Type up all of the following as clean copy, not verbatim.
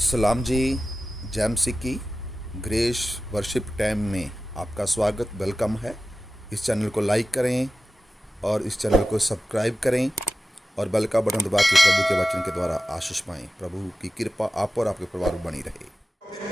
सलाम जी। जैम सिक्की grace worship time में आपका स्वागत, वेलकम है। इस चैनल को लाइक करें और इस चैनल को सब्सक्राइब करें और बेल का बटन दबा के प्रभु के वचन के द्वारा आशीष पाएं। प्रभु की कृपा आप और आपके परिवार में बनी रहे।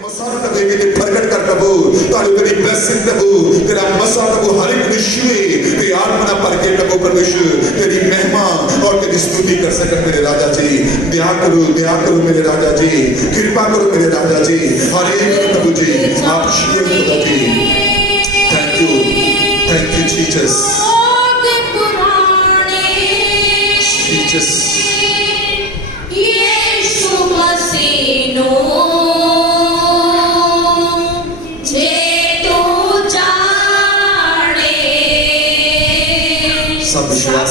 मसाला प्रभु प्रकट कर प्रभु ताली तेरी ब्लेसिंग प्रभु तेरा मसा प्रभु हर एक विश्व तेरी आत्मा पर के प्रभु परमेश्वर तेरी महिमा और तेरी स्तुति कर सकते मेरे राजा जी। दया करो मेरे राजा जी, कृपा करो मेरे राजा जी। हर एक प्रभु जी आप शुक्र खुदा जी। थैंक यू जीसस जीसस यीशु मसीह सब विश्वास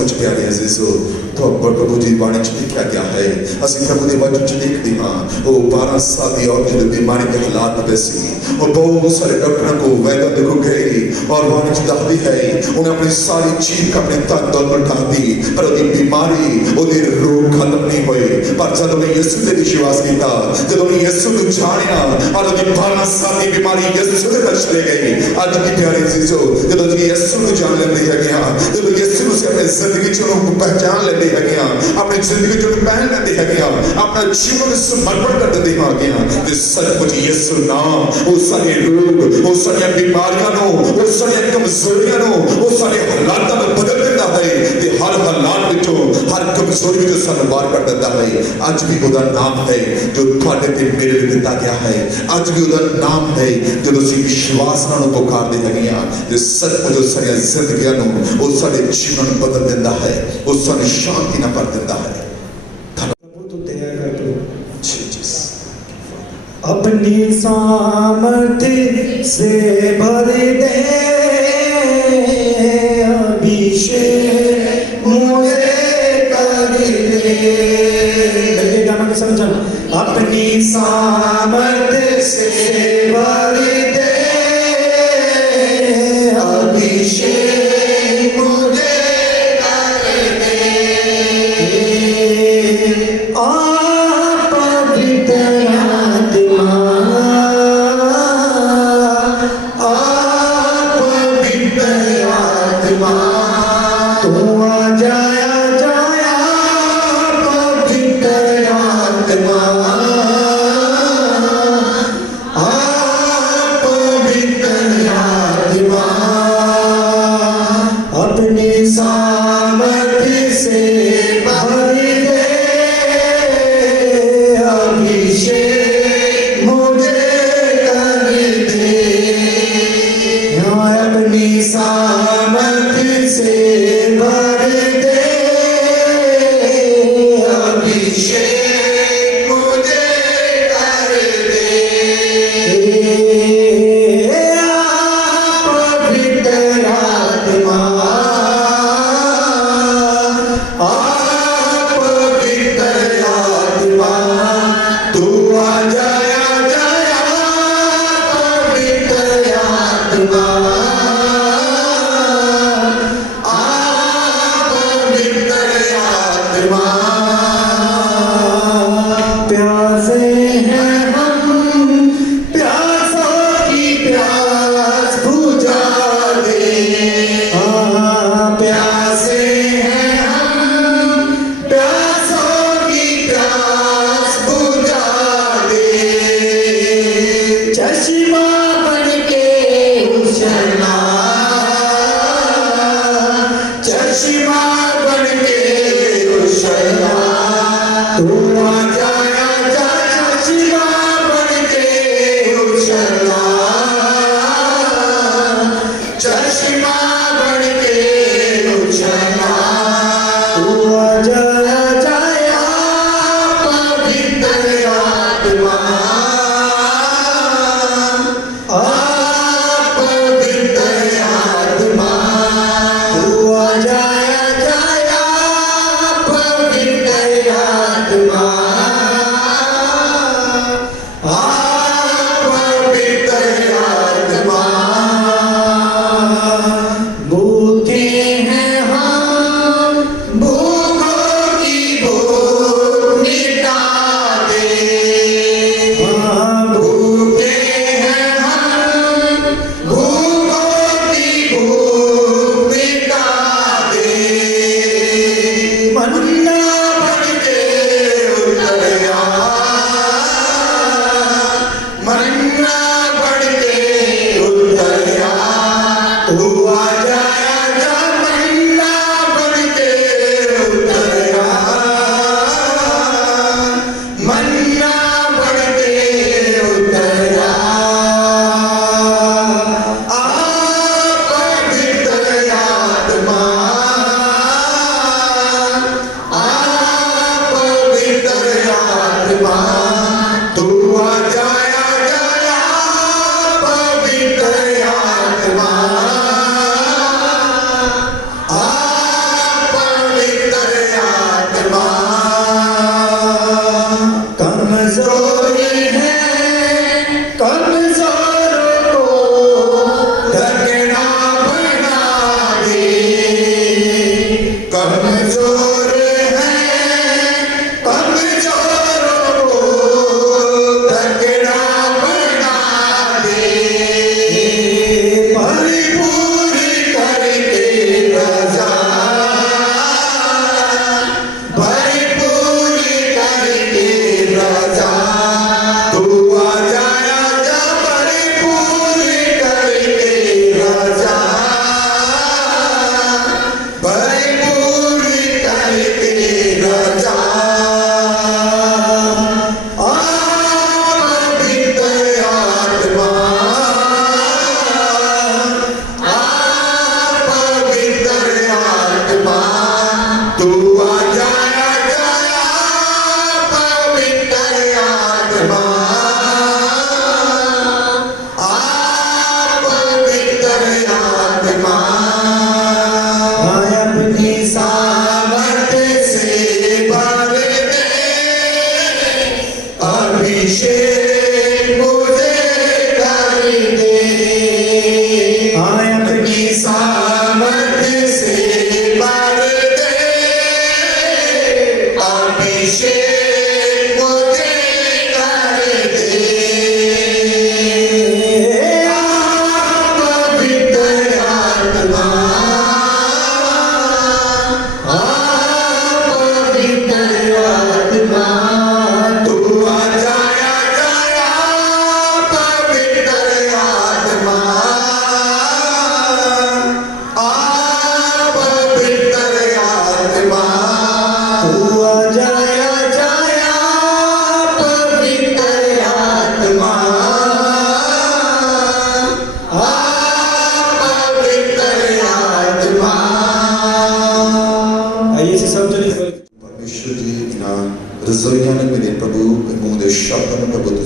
सचमुच प्यारे अजीजो तो प्रभु जी बाणी च लिखा गया है असि प्रभु दे वचन च देखते हाँ वो 12 साल की औरत जो बीमारी के हालात में सी और बहुत सारे डॉक्टरों को वैद्य को गए और बाणी च दसदी है उन्हें अपनी सारी चीज अपने धन दौलत ढा दी पर उसकी बीमारी उसके रोग खत्म नहीं हुए पर जब उन्हें यीशु ते विश्वास किया जब उन्हें यीशु को जानिया और उसकी 12 साल की बीमारी यीशु के दर्श ले गई आज भी प्यारे अजीजो जब उसकी यीशु को जान लेते हैं गया जब यीशु को अपने जिंदगी च पहचान लेते हैं गया अपनी जिंदगी च पहन लेते हैं गया अपना जीवन समर्पण कर देते हैं गया तो सचमुच यीशु नाम वो सारे रोग वो सारी बीमारियां नो वो सारी कमजोरियां नो वो सारे हालात में बदल देता है ते हर हालात विचों हर कमजोरी विचों सानू बाहर कर देता है आज भी उसका नाम है जो तुहाडे ते मेरे लिए दिता गया है आज भी उसका नाम है जो ਅਸੀਂ विश्वास नाल पुकारदे हैगे आ जे सचमुच सारी जिंदगियां नु वो सारे जीवन बदल देता है वो सारी शांति ना भर देता है अपनी सामर्थ्य से भर दे अभिषेक मुझे कर दे गाना के समझना अपनी सामर्थ्य से भर दे अभिषेक मुझे कर दे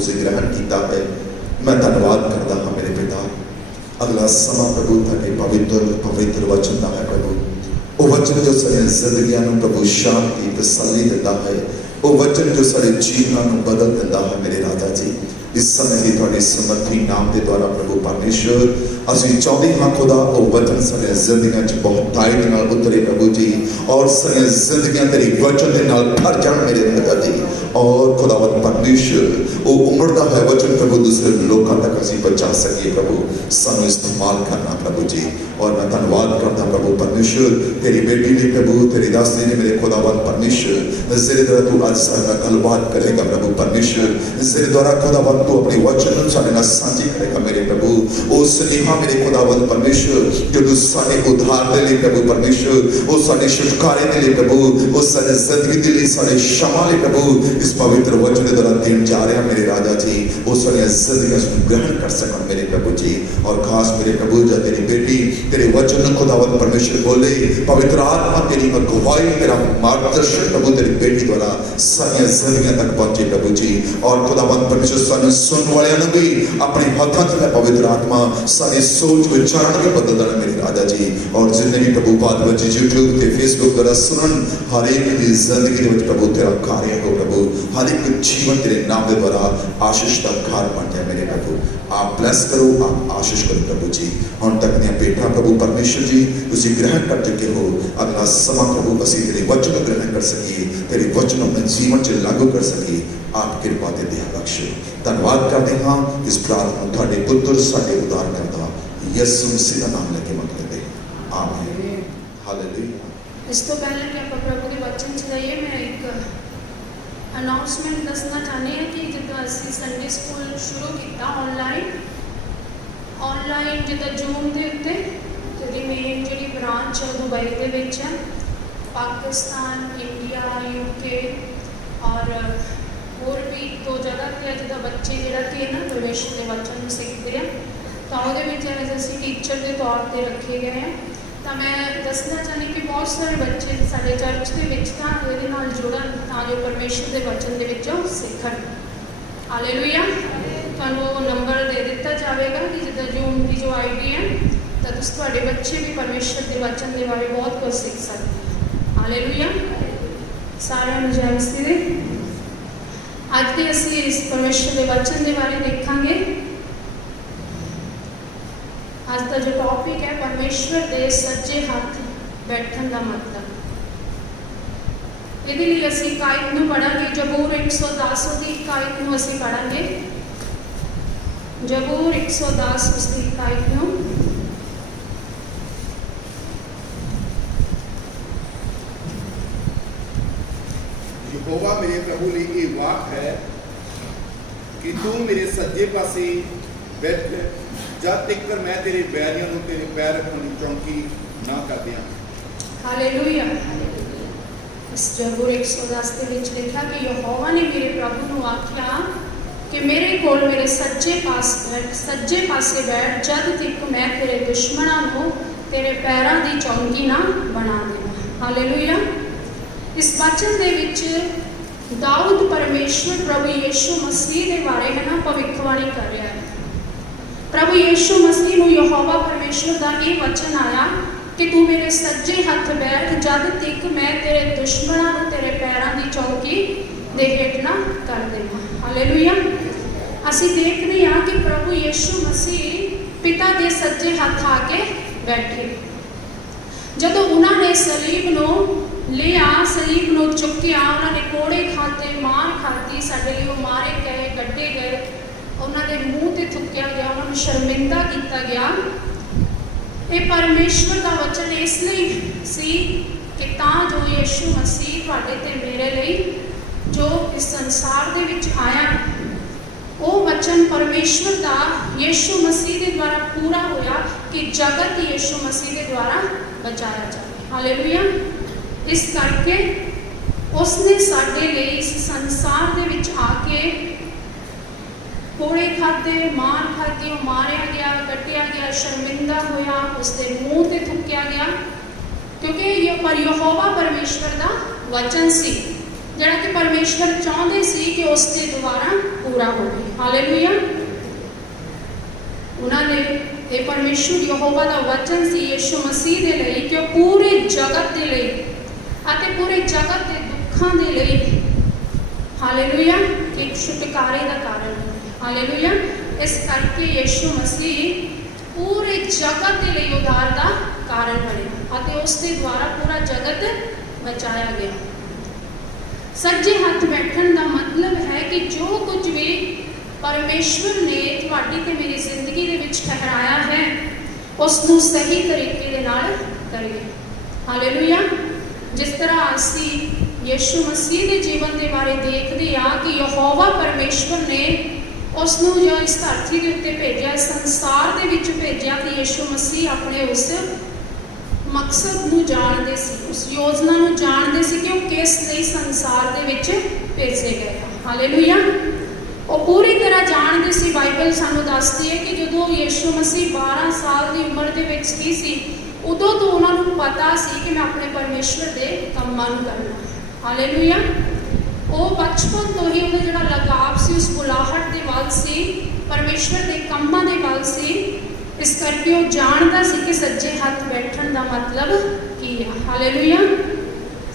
तुसीं ग्रहण किया है। मैं धन्यवाद करता हाँ मेरे पिता। अगला समा प्रभु तुहाडे पवित्र पवित्र वचन का है प्रभु। वो वचन जो साडी जिंदगियां नूं प्रभु शांति तसल्ली दिंदा है। वो वचन जो साडे जीवनां नूं बदल दिंदा है मेरे राजा जी। इस समय की तुहाडे समर्थी नाम के द्वारा प्रभु परमेश्वर असीं चाहुंदे हां खुदा वो वचन साडे जिंदगियां च बहुत टाइट नाल उतरे प्रभु जी और साडी जिंदगियां तेरे वचन दे नाल भर जाण मेरे राजा जी। और खुदावंद परमेश्वर वो उमड़दा है वचन प्रभु दूसरे लोगों तक असीं पहुंचा सके प्रभु। सानूं इस्तेमाल करना प्रभु जी। और मैं धन्यवाद करता प्रभु परमेश्वर तेरी बेटी ने प्रभु तेरी दासी ने मेरे खुदावंद परमेश्वर जिसके द्वारा तू आज सारे नाल गलबात करेगा प्रभु परमेश्वर। जिसके द्वारा खुदावंद तू अपने वचन सारे नाल साझी करेगा मेरे प्रभु। उस स्नेहा मेरे खुदावंद परमेश्वर जो तू साडे उद्धार दे लई प्रभु परमेश्वर वो साडे छुटकारे दे लई प्रभु वो साडे जिंदगी दे लई साडे क्षमा लई प्रभु इस पवित्र वचन के द्वारा देन जा रहा मेरे राजा जी। वो साडे जिंदगी को ग्रहण कर सकन मेरे प्रभु जी। और खास मेरे प्रभु जो तेरी बेटी तेरे वचन खुदावंद परमेश्वर बोले पवित्र आत्मा तेरी अगुवाई तेरा मार्गदर्शन प्रभु तेरी बेटी द्वारा सारी जिंदगियां तक पहुंचे प्रभु जी। और खुदावंद परमेश्वर सानू सुन वाले ने भी अपने हाथों से पवित्र आत्मा सारी सोच विचारण के बदल देना मेरे राजा जी। और जितने भी प्रभु बात बची यूट्यूब के फेसबुक द्वारा सुनन हर एक की जिंदगी में प्रभु तेरा कार्य हो प्रभु। हर एक जीवन तेरे नाम के द्वारा आशीष का घर बन जाए मेरे प्रभु। आप ब्लेस करो आप आशीष करो प्रभु जी। हम तक ने बेटा प्रभु परमेश्वर जी तुसी ग्रहण कर चुके हो। अगला समा प्रभु असीं तेरे वचन को ग्रहण कर सकिए तेरे वचन अपने जीवन च लागू कर सकिए। आप कृपा दे दया बख्शो। धन्यवाद करते हाँ इस प्रार्थना तुहाडे पुत्र साडे उद्धार करता यीशु मसीह का नाम लेके मंगते आमीन हालेलुया। इस तो पहले कि आप प्रभु के वचन च जाइए मैं एक अनाउंसमेंट दसना चाहते हैं कि जिद्दां असीं संडे स्कूल शुरू किया ऑनलाइन जिद्दां जूम के उत्ते जिहड़ी मेन जिहड़ी ब्रांच है दुबई दे विच है पाकिस्तान इंडिया यूके और होर भी दो जगह पर जिद्दां बच्चे जिहड़ा कि ना परमेश्वर के वचन सीखते हैं तो उहदे विच एज असीं टीचर के तौर पर रखे गए हैं। तो मैं दसना चाहती कि बहुत सारे बच्चे साडे चर्च के विच तां इहदे नाल जुड़न तां जो परमेश्वर के वचन दे विचों सीखण। हालेलुया। तुहानूं नंबर दे दिता जाएगा कि जिद्दां जूम की जो आईडी है तो तुहाडे बच्चे भी परमेश्वर के वचन के बारे बहुत कुछ सीख सकते। हालेलुया। सारिआं नूं जय मसीह दी। अज के असीं इस परमेश्वर के वचन के बारे देखांगे। आज का जो टॉपिक है परमेश्वर के सज्जे हाथ बैठन का मतलब। ये लिए असी इकायत में पढ़ांगे जबूर 110 की इकायत में असी पढ़ांगे। जबूर 110 उसकी इकायत में यहोवा मेरे प्रभु ने ये वाक है कि तू मेरे सज्जे पासे बैठ जब तक मैं तेरे बैरियों को तेरे पैर रखने की चौकी ना कर दिया। हालेलुया। इस जबूर 110 के विच लिखा कि यहोवा ने मेरे प्रभु को आख्या कि मेरे कोल मेरे सज्जे पासे बैठ जब तक मैं तेरे दुश्मनों को तेरे पैरों की चौकी ना बना देवां। हालेलुया। इस वचन दे विच दाऊद परमेश्वर प्रभु यीशु मसीह के बारे है ना भविष्यवाणी कर रहा है। प्रभु यीशु मसीह को यहोवा परमेश्वर का ये वचन आया कि तू मेरे सज्जे हाथ बैठ जब तक मैं तेरे दुश्मनों को तेरे पैरों की चौकी दे हेठ ना कर देवां। हालेलुया। असीं देखते हैं कि प्रभु यीशु मसीह पिता के सज्जे हाथ आके बैठे। जदों उन्होंने सलीब नूं लिया सलीब नूं चुक्या उन्होंने कोड़े खाते मार खाती साडे लई वो मारे गए कड्ढे गए उन्होंने मुँह से थुक्या गया उन्होंने शर्मिंदा किया गया। ये परमेश्वर का वचन इसलिए सी कि तां जो यीशु मसीह तुहाडे ते मेरे लिए जो इस संसार दे विच आया वो वचन परमेश्वर का यीशु मसीह के द्वारा पूरा होया कि जगत यीशु मसीह के द्वारा बचाया जाए। हालेलुया। इस करके उसने साडे लिए इस संसार दे विच आके कोड़े खाते मार खाती वो मारिया गया कटिया गया शर्मिंदा होया उसके मुँह से थुक्या गया क्योंकि ये पर यहोवा परमेश्वर का वचन सी जड़ा कि परमेश्वर चाहते सी कि उसके द्वारा पूरा होवे। हालेलुया। उन्होंने ये परमेश्वर यहोवा का वचन सी यीशु मसीह के लिए कि पूरे जगत के लिए अते पूरे जगत के दुखों के लिए हालेलुया एक छुटकारे का कारण है। हालेलुया। इस करके यीशु मसीह पूरे जगत के लिए उद्धार का कारण बने अते उसके द्वारा पूरा जगत बचाया गया। सज्जे हाथ बैठन का मतलब है कि जो कुछ भी परमेश्वर ने तुहाडी ते मेरी जिंदगी दे विच ठहराया है उसनूं सही तरीके दे नाल करिए। हालेलुया। जिस तरह असी यीशु मसीह के जीवन के बारे देखते हैं कि यहोवा परमेश्वर ने उसनूं जो इस धरती के उत्ते भेजा संसार के विच भेजा कि यीशु मसीह अपने उस मकसद नूं जानते सी उस योजना नूं जानते सी कि वो किस लिए संसार के विच भेजे गए। हालेलुया। वो पूरी तरह जानते सी। बाइबल सानू दसदी है कि जो यीशु मसीह 12 साल की उम्र के विच ही सी उदों तो उन्होंने पता सी कि मैं अपने परमेश्वर के कामां नूं करना। हालेलुया। वो बचपन तो ही उहदा जिहड़ा लगाव सी उस बुलाहट के वल सी परमेश्वर के कामां के वल सी। इस करके वो जानता सी कि सज्जे हाथ बैठन का मतलब की है। हालेलुया।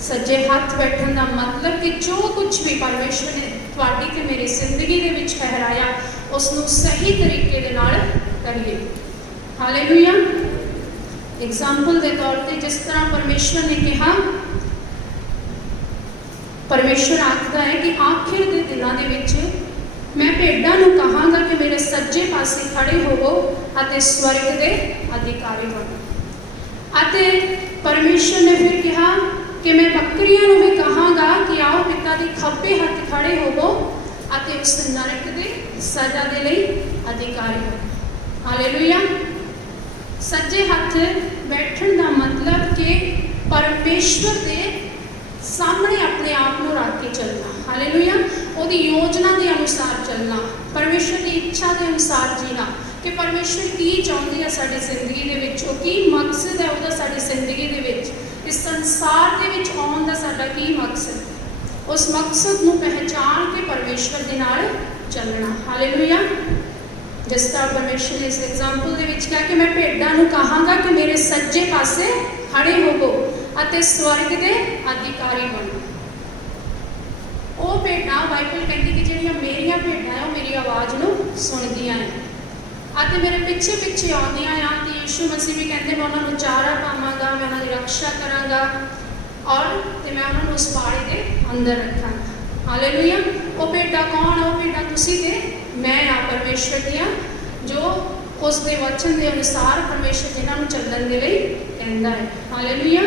सज्जे हाथ बैठन का मतलब कि जो कुछ भी परमेश्वर ने तुहाडी ते मेरी जिंदगी दे विच ठहराया उसनूं सही तरीके दे नाल करिए। हालेलुया। एग्जाम्पल के तौर पर जिस तरह परमेश्वर ने कहा, परमेश्वर आखदा है कि आखिर के दिनों के विच मैं भेडां नूं कहांगा कि मेरे सज्जे पासे खड़े होवो अते स्वर्ग के अधिकारी बनो। अते परमेश्वर ने फिर कहा कि मैं बकरियां नूं भी कहांगा कि आओ पिता के खब्बे हथ खड़े होवो अते उस नरक के सजा दे लई अधिकारी बनो। हालेलुया। सज्जे हथ बैठन का मतलब कि परमेश्वर के सामने अपने आप को रख के चलना। हालेलुया। उसकी योजना के अनुसार चलना, परमेश्वर की इच्छा के अनुसार जीना कि परमेश्वर की चाहते हैं साड़ी जिंदगी के विच, की मकसद है वह साड़ी जिंदगी के विच, इस संसार के विच आउण दा साडा की मकसद, उस मकसद को पहचान के परमेश्वर के नाल चलना। हालेलुया। जिस तरह परमेश्वर ने इस एग्जाम्पल के विच कहा कि मैं भेडां नूं कहांगा कि मेरे सज्जे पासे खड़े होवो अते स्वर्ग के अधिकारी बनो। वो भेडां बाइबल कहती कि जिहड़ियां मेरियां भेडां है वो मेरी आवाज़ नूं सुणदियां हैं अते मेरे पिछे पिछे आउंदियां आ। ते यीशु मसीह भी कहते मैं उन्होंने चारा पावांगा, मैं उन्होंने रक्षा करांगा और ते मैं उन्होंने उस पाड़े के अंदर रखांगा। हालेलुया। वो भेडां कौन है? वो भेडां तुसीं ते मैं आ परमेश्वर दियां जो उसके वचन के अनुसार परमेश्वर जिन्होंने चलने के लिए कहता है। हालेलुया।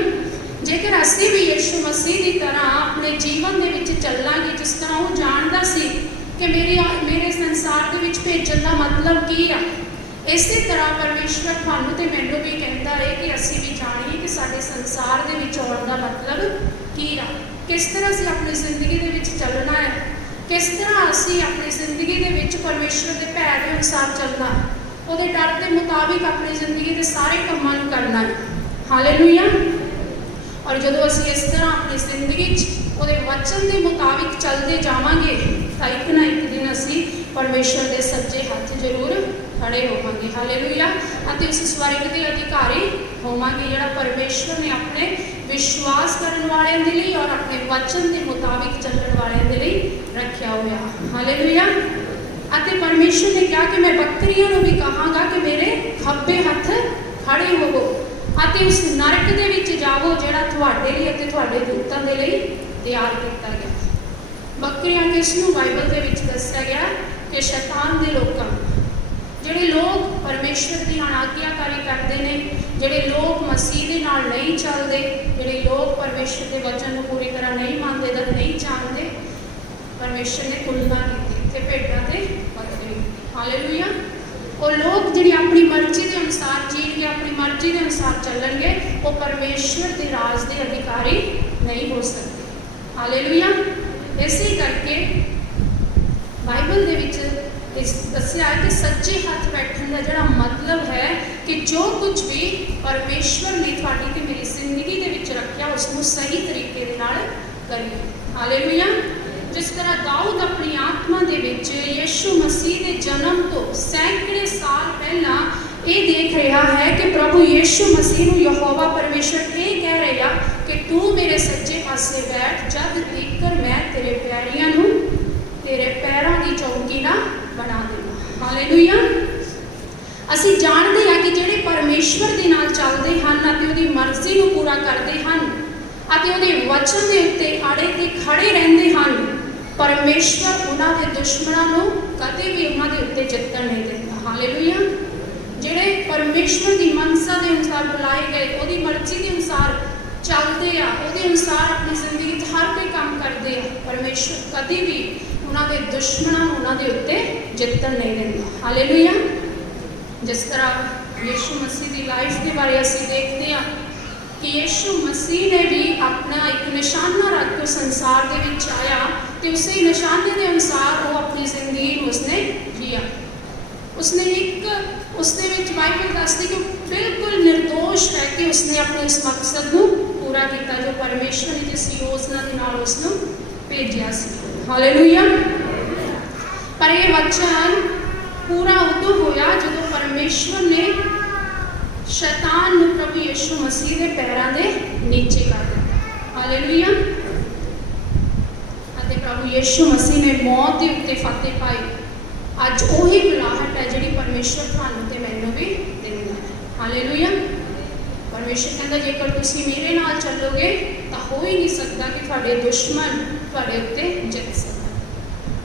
जेकर असी भी यीशु मसीह की तरह अपने जीवन के विच चलांगे जिस तरह वो जानता सी कि मेरे संसार के विच भेजन का मतलब की है, इसी तरह परमेश्वर थानू ते मैनू भी कहता है कि असी भी जानिए कि साडे संसार के विच आउण का मतलब की है, किस तरह से अपनी जिंदगी के विच चलना है, किस तरह असी अपनी जिंदगी के विच परमेश्वर के भै के अनुसार चलना, वो डर के मुताबिक अपनी जिंदगी के सारे कामां नूं करना है। हालेलुया। और जो असी इस तरह अपनी जिंदगी वो वचन के मुताबिक चलते जावांगे तो एक ना एक दिन असी परमेश्वर के सज्जे हाथ जरूर खड़े होवांगे। हालेलुया। अते उस स्वर्ग के अधिकारी होवांगे जिहड़ा परमेश्वर ने अपने विश्वास करने वालों के लिए और अपने वचन के मुताबिक चलने वालों के लिए रखा हुआ। हालेलुया। अते परमेश्वर ने कहा कि मैं बकरियों को भी कहांगा कि मेरे खब्बे हथ खड़े होवो अते उस नरक के विच जावो जिहड़ा तुहाडे लिए अते तुहाडे दूतां दे लई तैयार किया गया। बकरियां किसनूं बाइबल के विच दस्सिया गया कि शैतान दे लोकां, जिहड़े लोग परमेश्वर की अनाज्ञाकारी करते हैं, जिहड़े लोग मसीह दे नाल नहीं चलते, जिहड़े लोग परमेश्वर के वचन को पूरी तरह नहीं मानते तो नहीं जानते, परमेश्वर ने तुलना की कि भेडां ते बकरियां। हालेलुया। वो लोग जिहड़े अपनी मर्जी के अनुसार जीण के अपनी मर्जी के अनुसार चलणगे वो परमेश्वर के राज के अधिकारी नहीं हो सकते। हालेलुया। इसी करके बाइबल के विच दस्सिया है कि सच्चे हाथ बैठने का जिहड़ा मतलब है कि जो कुछ भी परमेश्वर ने तुहाडी ते मेरी जिंदगी के विच रखिया उसनूं सही तरीके दे नाल करिए। हालेलुया। जिस तरह दाऊद अपनी आत्मा दे विच यीशु मसीह के जन्म तो सैकड़े साल पहला ये देख रहा है कि प्रभु यीशु मसीह नूं यहोवा परमेश्वर ये कह रहा कि तू मेरे सज्जे पासे बैठ जद तक मैं तेरे पैरियां नूं तेरे पैरों की चौकी ना बना देवां। हालेलुया। ਅਸੀਂ ਜਾਣਦੇ ਹਾਂ ਕਿ ਜਿਹੜੇ ਪਰਮੇਸ਼ਵਰ ਦੇ ਨਾਲ ਚੱਲਦੇ ਹਨ ਅਤੇ ਉਹਦੀ ਮਰਜ਼ੀ ਨੂੰ ਪੂਰਾ ਕਰਦੇ ਹਨ ਅਤੇ ਉਹਦੇ ਵਚਨ ਦੇ ਉੱਤੇ ਆੜੇ ਤੇ ਖੜੇ ਰਹਿੰਦੇ ਹਨ, ਪਰਮੇਸ਼ਵਰ ਉਹਨਾਂ ਦੇ ਦੁਸ਼ਮਣਾਂ ਨੂੰ ਕਦੇ ਵੀ ਉਹਨਾਂ ਦੇ ਉੱਤੇ ਜਿੱਤਣ ਨਹੀਂ ਦਿੰਦਾ। ਹਾਲੇਲੂਇਆ। ਜਿਹੜੇ ਪਰਮੇਸ਼ਵਰ ਦੀ ਮਨਸਾ ਦੇ ਅਨੁਸਾਰ ਬੁਲਾਏ ਗਏ, ਉਹਦੀ ਮਰਜ਼ੀ ਦੇ ਅਨੁਸਾਰ ਚੱਲਦੇ ਆ, ਉਹਦੇ ਅਨੁਸਾਰ ਆਪਣੀ ਜ਼ਿੰਦਗੀ 'ਚ ਹਰ ਕੋਈ ਕੰਮ ਕਰਦੇ ਆ, ਪਰਮੇਸ਼ਵਰ ਕਦੇ ਵੀ ਉਹਨਾਂ ਦੇ ਦੁਸ਼ਮਣਾਂ ਨੂੰ ਉਹਨਾਂ ਦੇ ਉੱਤੇ ਜਿੱਤਣ ਨਹੀਂ ਦਿੰਦਾ। ਹਾਲੇਲੂਇਆ। जिस तरह यीशु मसीह की लाइफ के बारे असीं देखते हैं कि यीशु मसीह ने भी अपना एक निशाना रख के संसार के विच आया तो उस निशाने के अनुसार वो अपनी जिंदगी उसने जिया। उसने एक उसने विच बाइबल दसदी कि बिल्कुल निर्दोष रह के उसने अपने उस मकसद को पूरा किया जो परमेश्वर ने जिस योजना के नाल उसनूं भेजिया सी। हालेलुया। पर यह वचन पूरा उदों होया जदों परमेश्वर ने शैतान नूं प्रभु यीशु मसीह के पैरों के नीचे कर दिया। हालेलुया। अते प्रभु यीशु मसीह ने मौत के उत्ते फतेह पाई। अज उही बुलाहट है जिहड़ी परमेश्वर तुहानूं ते मैनूं भी दिंदा है। हालेलुया। परमेश्वर कहता जेकर तुसीं मेरे नाल चलोगे तो हो ही नहीं सकता कि तुहाडे दुश्मन तुहाडे उत्ते जित सकन।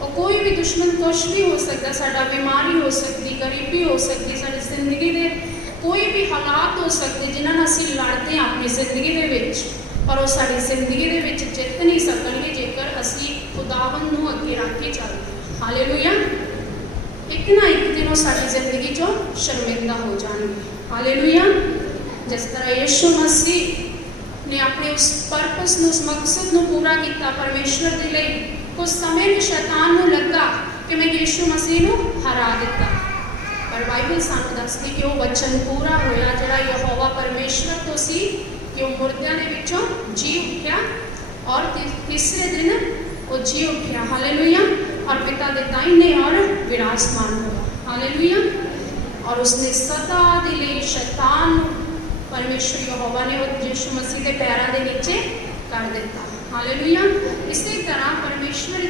और कोई भी दुश्मन कुछ भी हो सकता, साडा बीमारी हो सकती, गरीबी हो सकती, साडी जिंदगी के कोई भी हालात हो सकते जिन्हां असीं लड़ते हैं अपनी जिंदगी दे विच, पर वो साडी जिंदगी दे विच जित नहीं सकणगे जेकर असीं खुदावंद नूं अगे रख के चलदे। हालेलुया। एक ना एक दिन वो साडी जिंदगी चों शर्मिंदा हो जाणगे। हालेलुया। जिस तरह यीशु मसीह ने अपने उस परपस नूं उस मकसद नूं पूरा किया परमेश्वर दे लई, कुछ समय में शैतान नूं लगा कि मैं यीशु मसीह नूं हरा दिता, पर बाइबल सानूं दसदी कि वो वचन पूरा होया जिहड़ा यहोवा परमेश्वर तो सी कि वो मुर्दियां दे विचों जी उठिया और तीसरे दिन वो जी उठिया। हालेलुया। और पिता दे दाहिने और विराजमान हुआ। हालेलुया। और उसने सदा दे लई शैतान परमेश्वर यहोवा ने यीशु मसीह के पैरों के नीचे कर दिता। हालेलुया। इसी तरह परमेश्वर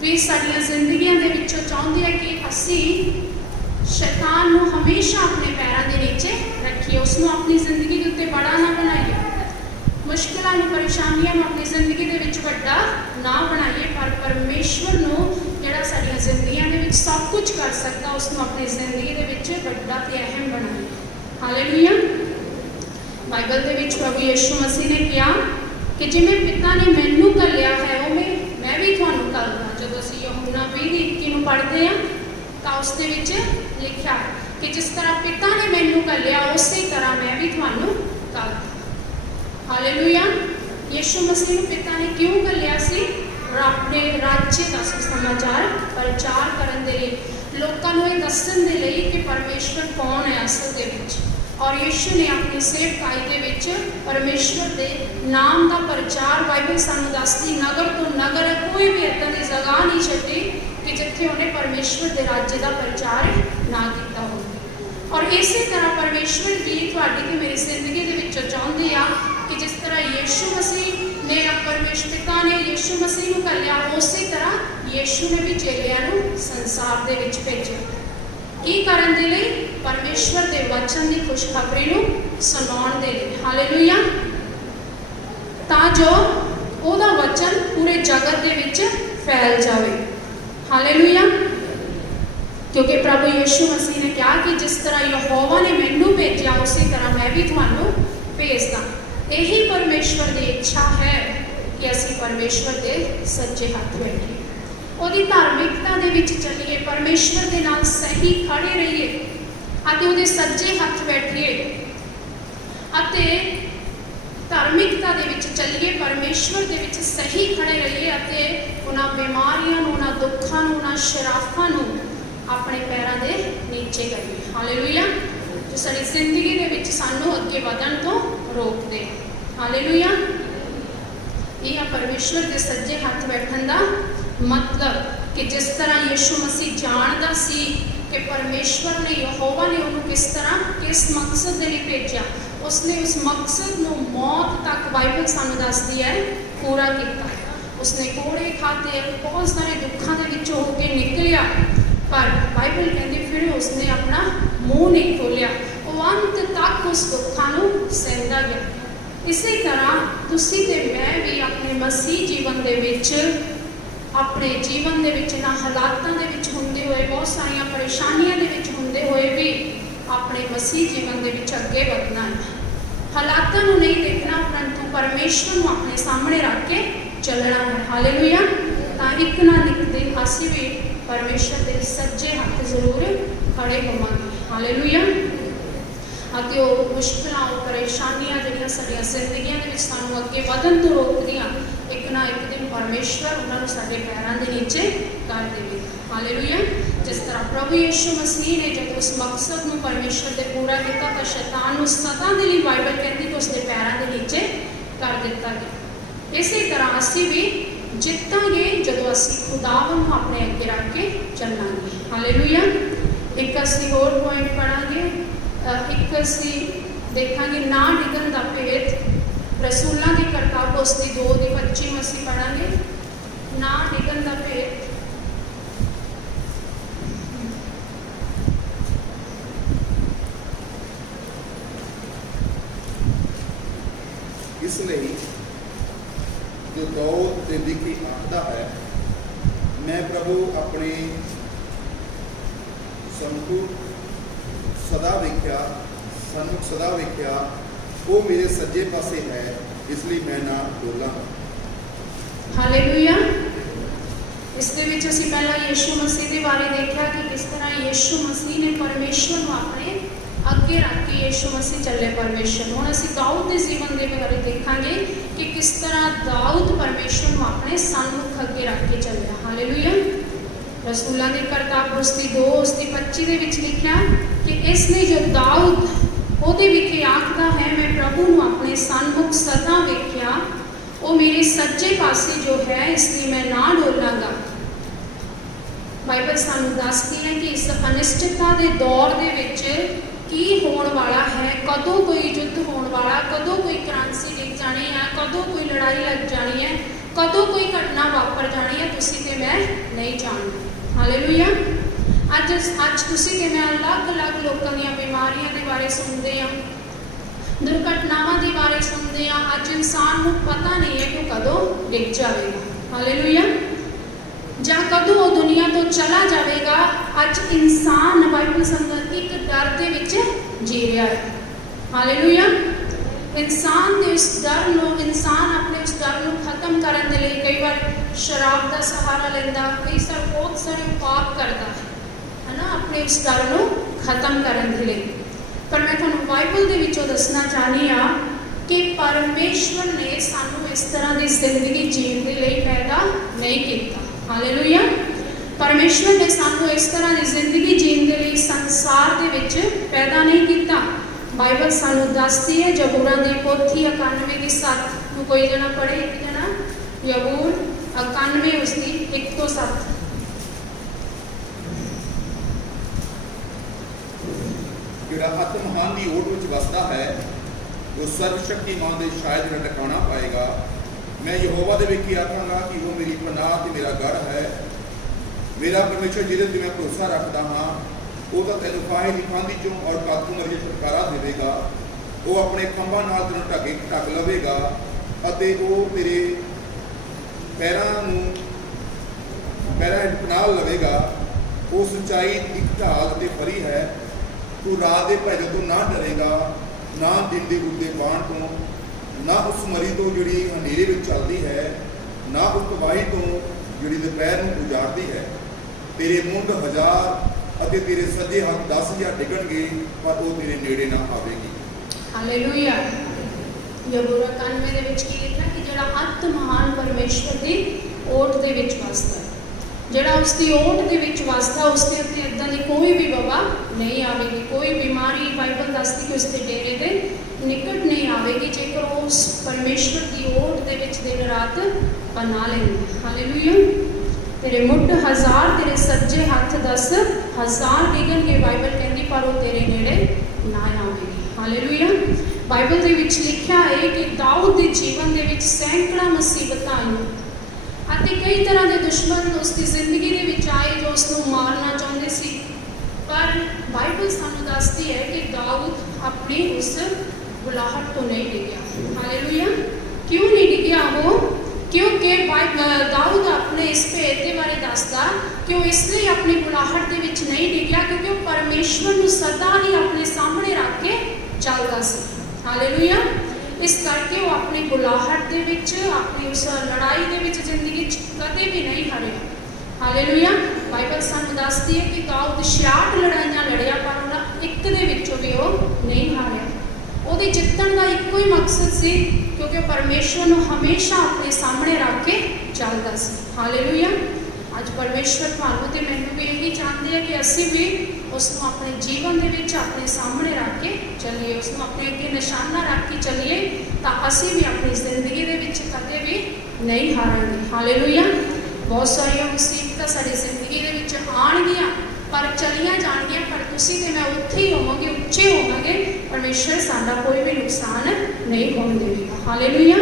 भी साडियां जिंदगियां दे विचों चाहुंदे है कि असी शैतान नूं हमेशा अपने पैरों के नीचे रखिए, उसनूं अपनी जिंदगी के उत्ते बड़ा ना बनाइए, मुश्किलों परेशानियों अपनी जिंदगी के विच वड्डा ना बनाइए, पर परमेश्वर नूं जिहड़ा साडियां जिंदगियां दे विच सब कुछ कर सकता उसनूं अपनी जिंदगी के विच वड्डा ते अहम बनाइए। हालेलुया। बाइबल दे विच प्रभु यीशु मसीह ने कहा कि जिवें पिता ने मैनू घल्लिया है उवें मैं भी तुहानूं घल्लदा। जदों असीं यूहन्ना 20:21 पढ़ते हैं तो उस दे विच लिखिया कि जिस तरह पिता ने मैनू घल्लिया उसी तरह मैं भी तुहानूं घल्लदा। हालेलुया। यीशु मसीह नूं पिता ने क्यों घल्लिया सी? और अपने राज्य का सुसमाचार प्रचार करने के लिए, लोगों को यह दस्सण दे लई कि परमेश्वर कौन है असल दे विच। और यीशु ने अपनी सेवकाई दे विच परमेश्वर के नाम का प्रचार, बाइबल सानूं दसदी नगर तो नगर कोई भी इदां दी जगह नहीं छड्डी कि जिथे उन्हें परमेश्वर के राज्य का प्रचार ना किया हो। और इसी तरह परमेश्वर भी तुहाडी ते मेरी जिंदगी दे विच चाहुंदे आ कि जिस तरह यीशु मसीह ने परमेश्वर पिता ने यीशु मसीह नूं घल्लिया उसी तरह यीशु ने भी चेलियां नूं संसार दे विच भेजिया। की करन दे लई? परमेश्वर के वचन की खुशखबरी नूं सुनाउण दे लई। हालेलुया। तां जो ओहदा वचन पूरे जगत दे विच फैल जावे। हालेलुया। क्योंकि प्रभु यीशु मसीह ने कहा कि जिस तरह यहोवा ने मैनू भेजिया उसी तरह मैं भी तुहानूं भेजदा। यही परमेश्वर की इच्छा है कि असीं परमेश्वर के सज्जे हाथ बैठिए, ਉਹਦੀ धार्मिकता ਦੇ ਵਿੱਚ ਚੱਲੀਏ, परमेश्वर ਦੇ ਨਾਲ सही खड़े रहिए ਅਤੇ ਉਹਦੇ ਸੱਜੇ ਹੱਥ ਬੈਠੀਏ ਅਤੇ धार्मिकता ਦੇ ਵਿੱਚ ਚੱਲੀਏ, परमेश्वर ਦੇ ਵਿੱਚ सही खड़े रहिए ਅਤੇ ਉਹਨਾਂ ਬਿਮਾਰੀਆਂ ਨੂੰ, ਉਹਨਾਂ ਦੁੱਖਾਂ ਨੂੰ, ਉਹਨਾਂ ਸ਼ਰਾਫਾਂ ਨੂੰ ਆਪਣੇ ਪੈਰਾਂ ਦੇ ਨੀਚੇ ਕਰੀਏ। ਹਾਲੇਲੂਇਆ। ਜੋ ਸਾਡੀ ਜ਼ਿੰਦਗੀ ਦੇ ਵਿੱਚ ਸਾਨੂੰ ਅੱਗੇ ਵਧਣ ਤੋਂ ਰੋਕਦੇ। ਹਾਲੇਲੂਇਆ। ਇਹ ਆ परमेश्वर ਦੇ ਸੱਜੇ ਹੱਥ ਬੈਠਣ ਦਾ मतलब कि जिस तरह यीशु मसीह जानता सी कि परमेश्वर ने यहोवा ने उन्होंने किस तरह किस मकसद के लिए भेजा, उसने उस मकसद को मौत तक बाइबल सानू दसदी है पूरा किया। उसने कोड़े खाते बहुत सारे दुखों के विचों होकर निकलिया, पर बाइबल कहती फिर उसने अपना मुँह नहीं खोलिया, वो अंत तक उस दुखों को सहता गया। इसी तरह तुसी ते मैं भी अपने मसीह जीवन दे विच अपने जीवन दे विच ना हालातों दे विच हुंदे होए बहुत सारिया परेशानियों दे विच हुंदे होए भी अपने मसीह जीवन दे विच अगे बढ़ना है। हालातों को नहीं देखना परंतु परमेश्वर को अपने सामने रख के चलना है। हालेलुया। तो एक ना एक दिन असीं भी परमेश्वर के सज्जे हाथ जरूर खड़े होवांगे। हालेलुया। अते वो मुश्किलां परेशानियां जिहड़ियां साडियां जिंदगियां दे विच सानूं अगे वधन तो रोकदियां, एक ना एक दिन परमेश्वर उन्होंने साडे पैरों के नीचे कर देगा। हालेलुया। जिस तरह प्रभु यीशु मसीह ने जब उस मकसद को परमेश्वर ने पूरा किया तो शैतान को सदा के लिए बाइबल कहती कि उसके पैरों के नीचे कर दिता गया। इसी तरह असीं भी जितांगे जदों असीं खुदावन को अपने अगे रख के चलांगे। हालेलुया। एक असीं होर पॉइंट पढ़ांगे, एक असीं देखांगे ना डिगन दा भेद, रसूलों की करताब उसकी 2:25 असीं पढ़ांगे, ना डिगन दा भेद। इसलिए जो दाऊद ते लिखी आखदा है, मैं प्रभु अपने सन्मुख सदा वेख्या, सन्मुख सदा वेख्या, वो मेरे सज्जे पासे है, इसलिए मैं ना डोलां। हालेलुया। इस दे विच असीं पहला यीशु मसीह के बारे देखा कि किस तरह यीशु मसीह ने परमेश्वर को अपने अगे रख के यीशु मसीह चले परमेश्वर। हुण असीं दाऊद के जीवन के बारे देखांगे कि किस तरह दाऊद परमेश्वर को अपने सन्मुख अगे रख के चलिया। हालेलुया। रसूलों की करताब उसकी 2:25 दे विच लिखिया कि इसने जो दाऊद ਉਹਦੇ ਵਿਖੇ आखदा है, मैं प्रभु को अपने सन्मुख सदा वेख्या, वो मेरे सज्जे पासे जो है, इसलिए मैं ना डोलांगा। बाइबल सानू दसदी है कि इस अनिश्चितता के दौर के विच की होने वाला है, कदों कोई युद्ध होने वाला, कदों कोई क्रांति डिग जानी है, कदों कोई लड़ाई लग जानी है, कदों कोई घटना वापर जानी है, तुसी ते मैं नहीं जानती। हालेलुया। अज तुसी ते मैं अलग अलग लोगों दी बीमारियों के बारे सुनते हैं, दुर्घटनावां के बारे सुनते हैं। अज इंसान को पता नहीं है कि कदों डिग जाएगा। हालेलुया। जां कदों वो दुनिया तो चला जाएगा। अज इंसान बाइबल संगत एक डर के विच जी रहा है। हालेलुया। इंसान के उस डर को, इंसान अपने उस डर को खत्म करने के लिए कई बार शराब का सहारा लेंदा, कई सारे बहुत सारे पाप करता है ना अपने उस डर को खत्म करने के लिए। पर मैं तुहानू बाइबल के विचों दसना चाहनी हाँ कि परमेश्वर ने सानू इस तरह की जिंदगी जीने के लिए पैदा नहीं किया। हालेलुया। परमेश्वर ने सानू इस तरह की जिंदगी जीने के लिए संसार के विच पैदा नहीं किया। बाइबल सानू दसदी है जबूरां दी पोथी 91:7 कोई जना पढ़े, एक जना जबूर 91 उसकी 1-7। जिहड़ा आत्महान की ओट में वसदा है, वो सर्वशक्तिमान दे शायद न टिकाना पाएगा। मैं यहोवा दे विखी आखांगा कि वो मेरी पनाह ते मेरा गढ़ है, मेरा परमेश्वर जिहदे ते मैं भरोसा रखदा हाँ। वो तो तेन फाहे की फांदी चों और कातू मरिए छुटकारा देगा। वो अपने खंभा नाल तेन ढक लवेगा अते वो तेरे पैरों पनाह लवेगा। वो सच्चाई एक ढाल ते फरी है। तू रात के भैरों तो ना डरेगा, ना दिन के उड़ते बाण तो, ना उस मरी तो जिहड़ी हनेरे में चलती है, ना उस तबाही तो जिहड़ी दोपहर में उजाड़ती है। तेरे मुंड 1000 अते तेरे सज्जे हाथ 10,000 डिगणगे, पर वो तेरे नेड़े ना आवेगी। हालेलुया। जबूर 91 दे विच की लिखा कि जिहड़ा अत महान परमेश्वर दी ओट दे विच वसदा, जिहड़ा उसकी ओट दे विच वसदा, उसके उत्ते इदां दी कोई भी वबा नहीं आवेगी, कोई बीमारी बाइबल दसदी कि उसके डेरे दे निकट नहीं आवेगी, जेकर उस परमेश्वर की ओट दे विच दिन रात पनाह लैंदा। हालेलुया। तेरे मुठ 1000 तेरे सज्जे हथ 10,000 डिगणगे बाइबल कहती पर वो तेरे नेड़े ना आवेगी। हालेलुया। बाइबल ਦੇ ਵਿੱਚ ਲਿਖਿਆ ਹੈ ਕਿ ਦਾਊਦ ਦੇ ਜੀਵਨ ਦੇ ਵਿੱਚ ਸੈਂਕੜਾ ਮੁਸੀਬਤਾਂ ਆਈਆਂ ਅਤੇ ਕਈ ਤਰ੍ਹਾਂ ਦੇ ਦੁਸ਼ਮਣ ਉਸ ਦੀ ਜ਼ਿੰਦਗੀ ਦੇ ਵਿੱਚ ਆਏ ਜੋ ਉਸ ਨੂੰ ਮਾਰਨਾ ਚਾਹੁੰਦੇ ਸੀ, ਪਰ ਬਾਈਬਲ ਸਾਨੂੰ ਦੱਸਦੀ ਹੈ ਕਿ ਦਾਊਦ ਆਪਣੀ ਉਸ ਬੁਲਾਹਟ ਤੋਂ ਨਹੀਂ ਡਿੱਗਿਆ। ਹਾਲੇਲੂਇਆ। क्यों नहीं डिग्या वो? क्योंकि दाऊद अपने इस भेद के बारे दसदा कि वो इसलिए अपनी बुलाहट के विच नहीं डिग्या क्योंकि वो परमेश्वर को सदा ही अपने सामने रख के चलता सी। हालेलुया। इस करके वो अपनी बुलाहट के विच अपनी उस लड़ाई के विच जिंदगी कदे भी नहीं हारिया। हालेलुया। बाइबल सानू दसदी है कि दाऊद 66 लड़ाइयां लड़िया पर उन्हें एक दे विचों भी वो नहीं हारिया। ਉਹਦੇ ਜਿੱਤਣ ਦਾ ਇੱਕੋ ਹੀ ਮਕਸਦ ਸੀ ਕਿਉਂਕਿ ਪਰਮੇਸ਼ਵਰ ਨੂੰ ਹਮੇਸ਼ਾ ਆਪਣੇ ਸਾਹਮਣੇ ਰੱਖ ਕੇ ਚੱਲਦਾ ਸੀ। ਹਾਲੇਲੂਇਆ। ਅੱਜ ਪਰਮੇਸ਼ਵਰ ਤੁਹਾਨੂੰ ਤੇ ਮੈਨੂੰ ਵੀ ਇਹੀ ਚਾਹੁੰਦੇ ਆ ਕਿ ਅਸੀਂ ਵੀ ਉਸ ਨੂੰ ਆਪਣੇ ਜੀਵਨ ਦੇ ਵਿੱਚ ਆਪਣੇ ਸਾਹਮਣੇ ਰੱਖ ਕੇ ਚੱਲੀਏ, ਉਸ ਨੂੰ ਆਪਣੇ ਅੱਗੇ ਨਿਸ਼ਾਨਾ ਰੱਖ ਕੇ ਚੱਲੀਏ ਤਾਂ ਅਸੀਂ ਵੀ ਆਪਣੀ ਜ਼ਿੰਦਗੀ ਦੇ ਵਿੱਚ ਕਦੇ ਵੀ ਨਹੀਂ ਹਾਰਾਂਗੇ। ਹਾਲੇਲੂਇਆ। ਬਹੁਤ ਸਾਰੀਆਂ ਮੁਸੀਬਤਾਂ ਸਾਡੀ ਜ਼ਿੰਦਗੀ ਦੇ ਵਿੱਚ ਆਉਣਗੀਆਂ पर चलिया जाएगियां, पर तुसी ते मैं उत्थे ही होवांगे, उच्चे होवांगे, परमेश्वर साडा कोई भी नुकसान नहीं होने देगा। हालेलुया।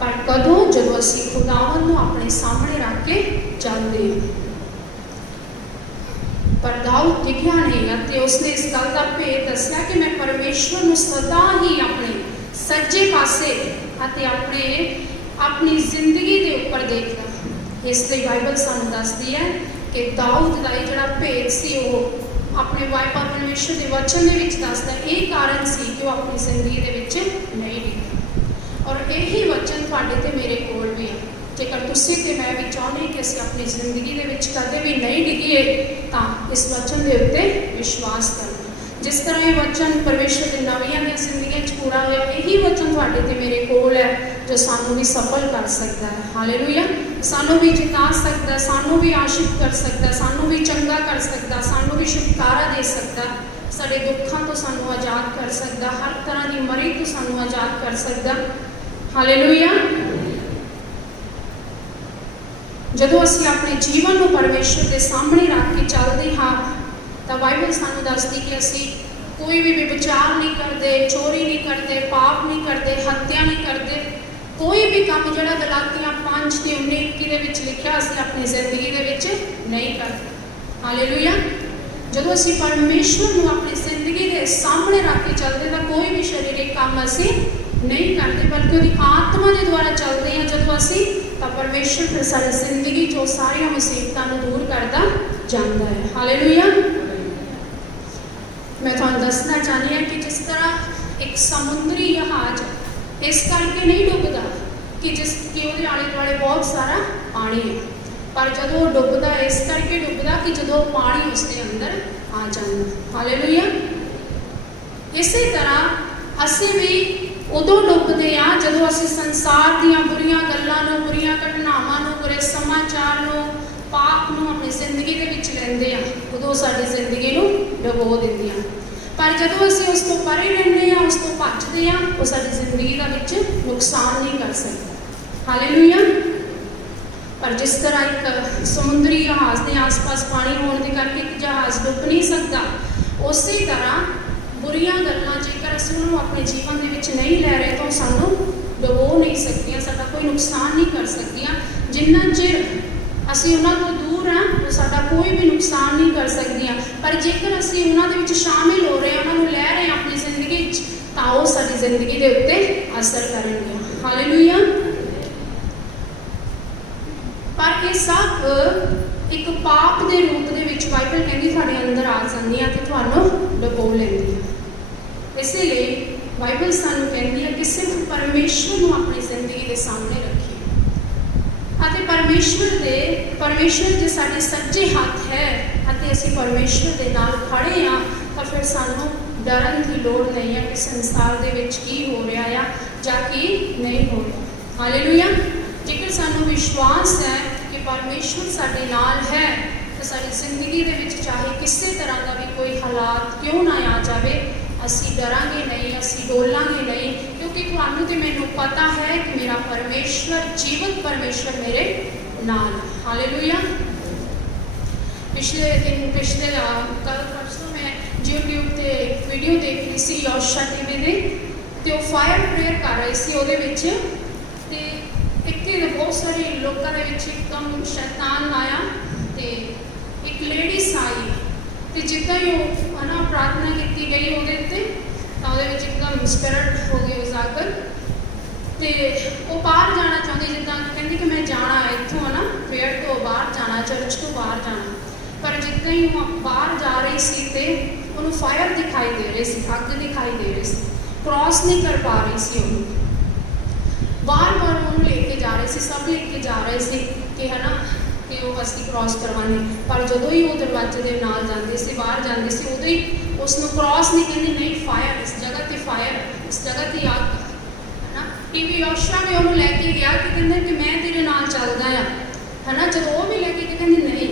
पर कदों जदों असीं खुदावंद नूं अपने सामने रख के चलदे हां। पर दाऊद डिग्या नहीं अते उसने इस गल का भेद दस्सिया कि मैं परमेश्वर नूं सदा ही अपने सज्जे पासे अते अपनी जिंदगी दे उपर देखदा। इसलिए बाइबल सानूं दसदी है कि दाऊद का जोड़ा भेद से वो अपने वाइपा परमेश्वर के वचन के दसदा। ये कारण से कि वो अपनी जिंदगी के नहीं डिग्या और यही वचन थोड़े तो मेरे कोल भी है। जेकर तुसी ते मैं भी चाहते कि असीं अपनी जिंदगी के कदे भी नहीं डिगिए तो इस वचन के उत्ते विश्वास करना। जिस तरह ये वचन परमेश्वर के नवियां दी जिंदगी पूरा होया, यही वचन थोड़े ते मेरे कोल है जो सानू भी सफल कर सकता है। हालेलुया। सानू भी जिता सकता, सानू भी आशीष कर सकता, सानू भी चंगा कर सकता, सानू भी छुटकारा दे सकता, साडे दुखों तो सानू आज़ाद कर सकता, हर तरह की मरी तो सानू आज़ाद कर सकता। हालेलुया। जदों असीं अपने जीवन को परमेश्वर के सामने रख के चलते हाँ तो बाइबल सानू दसदी कि असीं कोई भी विचार नहीं करते, चोरी नहीं करते, पाप नहीं करते, हत्या नहीं करते, कोई भी काम जो गलातियां 5:19 लिखा असीं अपनी जिंदगी के नहीं करते। हालेलुया। जदों असीं परमेश्वर को अपनी जिंदगी के सामने रख के चलते तो कोई भी शरीरिक काम असीं नहीं करते बल्कि उसकी आत्मा के द्वारा चलते हैं। जदों असीं तो परमेश्वर फिर सारी जिंदगी जो सारिया मुसीबतों दूर करता जाता है। हालेलुया। मैं तुहानूं दसना चाहती हाँ कि जिस तरह एक समुद्री जहाज इस करके नहीं डुबदा कि उसके आले दुआले बहुत सारा पानी है, पर जदों डुबदा इस करके डुबदा कि जदों पानी उसके अंदर आ जाता। हालेलुया। इसी तरह असीं भी उदों डुबदे हाँ जदों असीं संसार दीयां बुरियां गल्लां नूं, बुरियां घटनावां नूं, बुरे समाचार नूं, पाप नूं अपनी जिंदगी दे विच लैंदे आ, उदों साडी जिंदगी नूं डुबो दिंदियां। पर जदों असीं उस तो परे रहंदे आ, उस तो भजदे आ, वो साडी जिंदगी दा विच नुकसान नहीं कर सकदा। हालेलुया। पर जिस तरह एक समुद्री जहाज़ के आस पास पानी होने के करके एक जहाज़ डुब नहीं सकता, उस तरह बुरियां गल्लां जेकर असीं उन्होंने अपने जीवन के विच नहीं लै रहे तो सानू डुबो नहीं सकदियां, साडा कोई नुकसान नहीं कर सकदियां। जिन्ना चिर असीं उन्हां तो दूर हाँ तो साडा कोई भी नुकसान नहीं कर सकदियां, पर जेकर असीं उन्हां दे विच शामिल हो रहे हैं, उन्होंने लै रहे हैं अपनी जिंदगी तो वो साडी जिंदगी के उत्ते असर करनगे। हालेलुया। पर यह सब एक पाप के रूप के विच बाइबल कहती थोड़े अंदर आ जांदियां ते तुहानूं डुबो लैंदियां। इसलिए बाइबल सानू कहती है कि सिर्फ परमेश्वर को अपनी जिंदगी के सामने रखिए अते परमेश्वर जो साडे सज्जे हाथ है अते असीं परमेश्वर के नाल खड़े हाँ तो फिर सानू डरन की लोड़ नहीं है कि संसार के विच की हो रहा है जां की नहीं हो रहा। हालेलुया। जेकर सानू विश्वास है कि परमेश्वर साडे नाल है तो साडी जिंदगी दे विच चाहे किसी तरह का भी कोई हालात क्यों ना आ जाए असी डरांगे नहीं, असी डोलांगे नहीं, क्योंकि तुहानू ते मैनू पता है कि मेरा परमेश्वर जीवत परमेश्वर मेरे नाल। हालेलुया। पिछले कल परसों मैं यूट्यूब ते एक वीडियो देख रही सी योशा टीवी दे ते वो फायर प्रेयर कर रहे सी ਉਹਦੇ ਵਿੱਚ ਤੇ ਇੱਥੇ ਬਹੁਤ ਸਾਰੇ ਲੋਕਾਂ ਦੇ ਵਿੱਚ ਇੱਕਦਮ ਸ਼ੈਤਾਨ ਆਇਆ ਤੇ ਇੱਕ ਲੇਡੀਜ਼ ਆਈ ਤੇ ਜਿੱਦਾਂ ਹੀ ਉਹ ਹਨਾ ਪ੍ਰਾਰਥਨਾ ਕੀਤੀ ਗਈ ਉਹਦੇ ਉੱਤੇ ਤਾਂ ਉਹਦੇ ਵਿੱਚ ਇੱਕਦਮ ਸਪਿਰਿਟ ਹੋ ਗਈ ਉਜਾਗਰ ਤੇ ਉਹ ਬਾਹਰ ਜਾਣਾ ਚਾਹੁੰਦੀ ਜਿੱਦਾਂ ਕਹਿੰਦੀ ਕਿ ਮੈਂ ਜਾਣਾ ਇੱਥੋਂ ਹਨਾ ਪ੍ਰੇਅਰ ਤੋਂ ਬਾਹਰ ਜਾਣਾ ਚਰਚ ਤੋਂ ਬਾਹਰ ਜਾਣਾ ਪਰ ਜਿੱਦਾਂ ਹੀ ਉਹ ਬਾਹਰ ਜਾ ਰਹੀ ਸੀ ਤੇ ਉਹਨੂੰ ਫਾਇਰ ਦਿਖਾਈ ਦੇ ਰਹੀ ਸੀ ਅੱਗ ਦਿਖਾਈ ਦੇ ਰਹੀ ਸੀ क्रॉस नहीं कर पा रही सी बार बार ਉਹਨੂੰ ਲੈ ਕੇ ਜਾ ਰਹੇ ਸੀ ਸਭ ਲੈ ਕੇ ਜਾ ਰਹੇ ਸੀ ਕਿ ਹੈ ਨਾ ਕਿ ਉਹ ਅਸੀਂ ਕ੍ਰਾਸ ਕਰਵਾਉਣੀ ਪਰ ਜਦੋਂ ਹੀ ਉਹ ਦਰਵਾਜ਼ੇ ਦੇ ਨਾਲ ਜਾਂਦੀ ਸੀ ਬਾਹਰ ਜਾਂਦੀ ਸੀ ਉਦੋਂ ਹੀ ਉਸ ਨੂੰ ਕ੍ਰਾਸ ਨਹੀਂ ਕਹਿੰਦੀ ਨਹੀਂ ਫਾਇਰ ਇਸ ਜਗ੍ਹਾ ਤੇ ਫਾਇਰ ਇਸ ਜਗ੍ਹਾ ਤੇ ਅੱਗ ਹੈ ਨਾ ਟੀਵੀ ਯੋਸ਼ਾ ਵੀ ਉਹਨੂੰ ਲੈ ਕੇ ਗਿਆ ਕਿ ਕਹਿੰਦਾ ਕਿ ਮੈਂ ਤੇਰੇ ਨਾਲ ਚੱਲਦਾ ਆ ਹੈ ਨਾ ਜਦੋਂ ਉਹ ਵੀ ਲੈ ਕੇ ਕਹਿੰਦੀ ਨਹੀਂ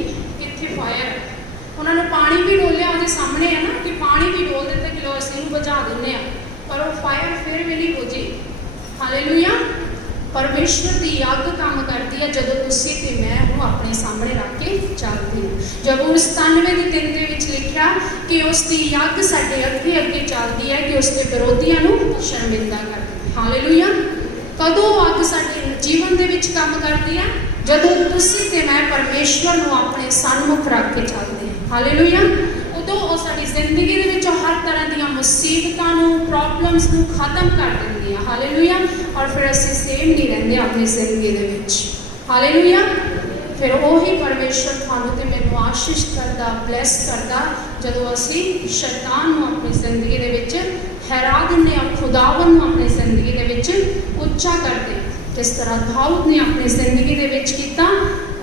ਇੱਥੇ ਫਾਇਰ ਉਹਨਾਂ ਨੇ ਪਾਣੀ ਵੀ ਡੋਲਿਆ ਉਹਦੇ ਸਾਹਮਣੇ ਹੈ ਨਾ ਕਿ ਪਾਣੀ ਵੀ ਡੋਲ ਦਿੱਤਾ ਕਿ ਲੋ ਅਸੀਂ ਇਹਨੂੰ ਬੁਝਾ ਦਿੰਦੇ ਆ पर वो फायर फिर भी नहीं बुझी हालेलुया परमेश्वर की अग काम करती है जदों तुसी ते मैं वो अपने सामने रख के चलती हूँ जब उस 97 के दिन के विच लिखा कि उसकी अग साडे अगे अगे चलती है कि उसके विरोधियों को शर्मिंदा करती है हालेलुया कदों अग साडे जीवन के विच काम करती है जदों तुसी ते मैं परमेश्वर को अपने सन्मुख रख के चलते हैं हालेलुया उदों वो साडी जिंदगी दे विच हर तरह दी मुसीबतां नूं प्रॉब्लम्स नूं खत्म कर दिंदी है हालेलुया और फिर असीं सेम नहीं रहिंदे अपनी जिंदगी दे विच हालेलुया फिर वही परमेश्वर थानूं ते मैनूं आशीष करदा ब्लैस करदा जदों असीं शैतान नूं अपनी जिंदगी दे विच हैरा दिंदे आ खुदावन नूं अपनी जिंदगी दे विच उच्चा करदे जिस तरह दाऊद ने अपनी जिंदगी दे विच कीता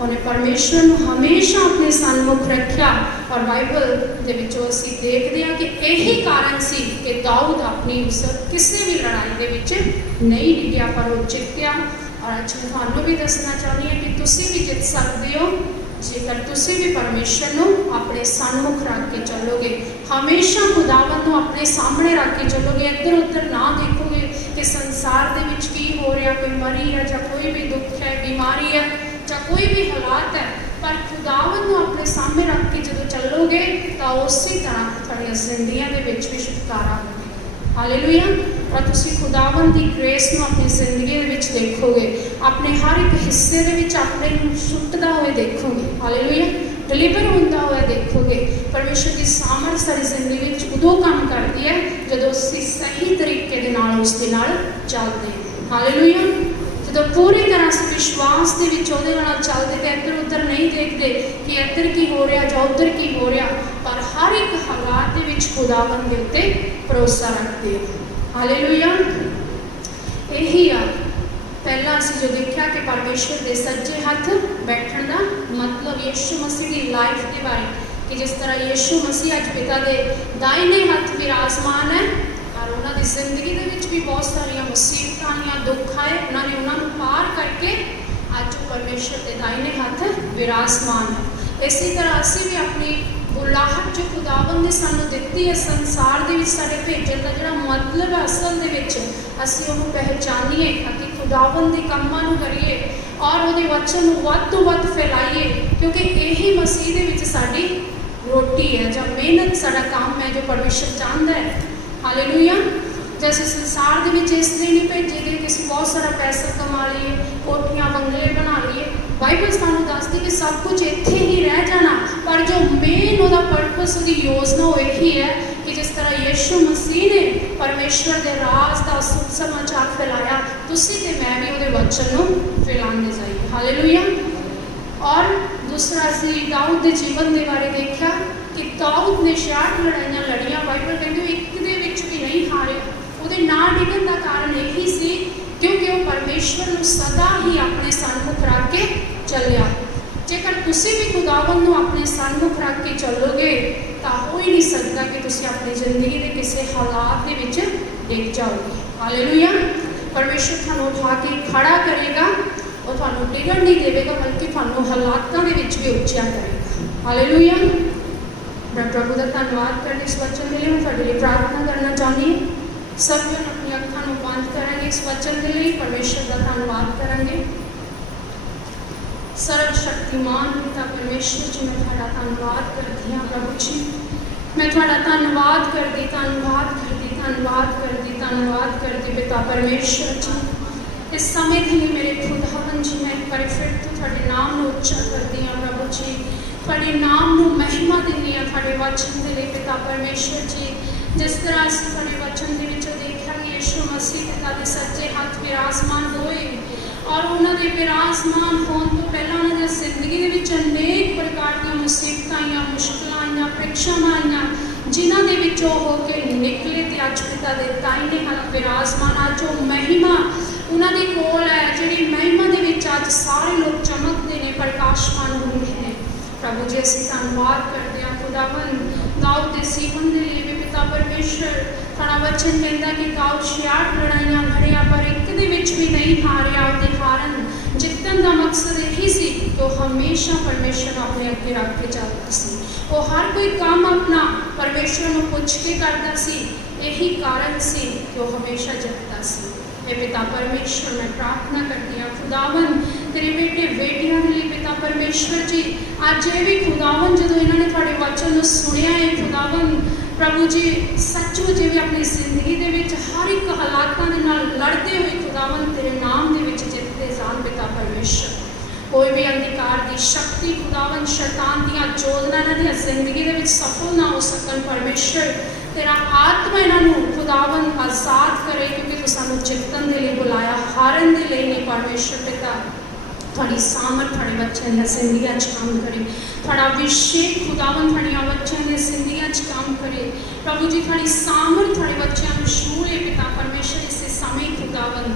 उन्हें परमेश्वर को हमेशा अपने सन्मुख रखा और बाइबल दे विचों असीं देखते हैं कि यही कारण सी कि दाऊद अपनी उस किसी भी लड़ाई दे विच नहीं डिग्या पर वो जित्या और अज मैं तुहानूं भी दसना चाहती हूँ कि तुसीं भी जित सकते हो जेकर तुसीं भी परमेश्वर को अपने सन्मुख रख के चलोगे हमेशा खुदावन को अपने सामने रख के चलोगे इधर उधर ना देखोगे कि संसार दे विच की हो रहा कोई मरी है या कोई भी दुख है बीमारी है या कोई भी हालात है पर खुदावन को अपने सामने रख के जो चलोगे तो उसी तरह थोड़ी जिंदगियों के विच भी छुटकारा होगा हालेलुया और तुसी खुदावन की ग्रेस को अपनी जिंदगी के विच देखोगे अपने हर एक हिस्से के विच अपने छुटता हुए देखोगे हालेलुया डिलीवर होता हुआ देखोगे परमेश्वर की सामर्थ सारी जिंदगी में उदों काम करती है जब असीं सही तरीके दे नाल उस दे नाल चलते हैं हालेलुया जब पूरी तरह से विश्वास के चलते तो इधर उधर नहीं देखते कि इधर की हो रहा या उधर की हो रहा पर हर एक हालात के खुदावन के उत्ते भरोसा रखते हैं हालेलुया यही आ पहला असीं जो देखा कि परमेश्वर के सज्जे हथ बैठण का मतलब यीशु मसीह की लाइफ के बारे कि जिस तरह यीशु मसीह अज पिता के दाहिने हथ विराजमान है और उन्होंने जिंदगी के भी बहुत सारिया मुसीबत आईया दुख आए उन्होंने पार करके अज परमेश्वर के दाहिने हाथ विराजमान है इसी तरह असी भी अपनी बुलाहट जो खुदावन ने सानू दिती है संसार के सारे भेजन का जो मतलब है असल के असी उन्होंने पहचानीए ताकि खुदावन के कामों करिए और वो वचन वध तो वध फैलाइए क्योंकि यही मसीह के साड़ी रोटी है जो मेहनत साड़ा काम है जो परमेश्वर चाहता है हालेलुया जैसे संसार के इसलिए नहीं भेजे गए कि बहुत सारा पैसा कमा लीए कोठियां बंगले बना लीए बाइबल सानू दसदी कि सब कुछ इत्थे ही रह जाना पर जो मेन वो पर्पस वो योजना वो यही है कि जिस तरह यीशु मसीह ने परमेश्वर के राज का सुसमाचार फैलाया तुसी ते मैं भी वो वचन को फैलाने जाइए हालेलुया और दूसरा असी दाऊद के जीवन के बारे देखा कि दाऊद ने 66 लड़ाइयां लड़ियां बाइबल कहते एक दे विच भी नहीं हारे वो ना डिगन का कारण यही सी क्योंकि वो परमेश्वर को सदा ही अपने सन्मुख रख के चलिया जेकर तुसी भी खुदावन को अपने सन्मुख रख के चलोगे तो हो ही नहीं सकता कि तुसी अपनी जिंदगी के किसी हालात के विच डिग जाओगे हालेलुया परमेश्वर थानू उठा के खड़ा करेगा और थानू डिगन नहीं देगा बल्कि थानू हालातों के विच भी उच्चा करेगा हालेलुया मैं प्रभु का धन्यवाद करने इस वचन के लिए मैं थोड़े लिए प्रार्थना करना चाहती हूँ सब जन अपनी अखां बंद करेंगे इस वचन के लिए परमेश्वर का धन्यवाद करेंगे सर्वशक्तिमान पिता परमेश्वर जी, मैं थोड़ा धन्यवाद करती हाँ प्रभु जी, मैं थोड़ा धन्यवाद करती पिता परमेश्वर जी। इस समय के लिए मेरे खुदावन जी, मैं एक बार फिर तो थोड़े नाम को उच्चा करती हाँ प्रभु जी, थोड़े नाम को महिमा देनी हाँ थोड़े वचन के लिए पिता परमेश्वर जी। जिस तरह असीं थोड़े वचन के विचों देखा कि यीशु मसीह पिता के सज्जे हाथ विराजमान होए और उन्होंने विराजमान होने तो पहला उन्होंने जिंदगी के विच अनेक प्रकार की मुसीबतां आईयां, मुश्किलां आईयां, परीक्षावां आईयां, जिन्हां दे विचों हो के निकले ते अज पिता दे दाहिने हाथ विराजमान। अज वो महिमा उन्होंने कोल है जिहड़ी महिमा दे विच अज सारे लोग चमकते हैं, प्रकाशमान होंदे हैं। प्रभु जी असीं धन्नवाद करते हैं खुदावन दाऊद दे सीवन दे लिए भी पिता परमेश्वर। थोड़ा वचन कहता कि दाऊद 66 लड़ाइयां लड़िया पर एक दे विच भी नहीं हारिया। उसके कारण जितन का मकसद यही सी कि हमेशा परमेश्वर अपने अगे रख के चलता सी। वो हर कोई काम अपना परमेश्वर को पुछ के करता सी, यही कारण से कि वो हमेशा जितता सी। हे पिता परमेश्वर, मैं प्रार्थना करती हाँ खुदावन तेरे बेटे बेटियां के लिए पिता परमेश्वर जी। अज ये भी खुदावन जो इन्होंने थोड़े वचन सुनिया है खुदावन प्रभु जी, सचमुच भी अपनी जिंदगी के विच हर एक हालातों के नाल लड़ते हुए खुदावन तेरे नाम के विच जितते जान पिता परमेश्वर। कोई भी अंधकार की शक्ति खुदावन शैतान दियां जोलना इन्हां जिंदगी के विच सफल ना हो सकन परमेश्वर। तेरा आत्मा इन्हों खुदावन आजाद करे, क्योंकि तू सानू जितन के लिए बुलाया, हारन के लिए नहीं परमेश्वर पिता। थोड़ी सामर्थ थोड़े बच्चों की जिंदगी काम करे, थोड़ा अभिषेक खुदावन थोड़ी बच्चों की जिंदगी काम करे प्रभु जी। थोड़ी सामर्थ थोड़े बच्चों को छूए पिता परमेश्वर इस समय खुदावन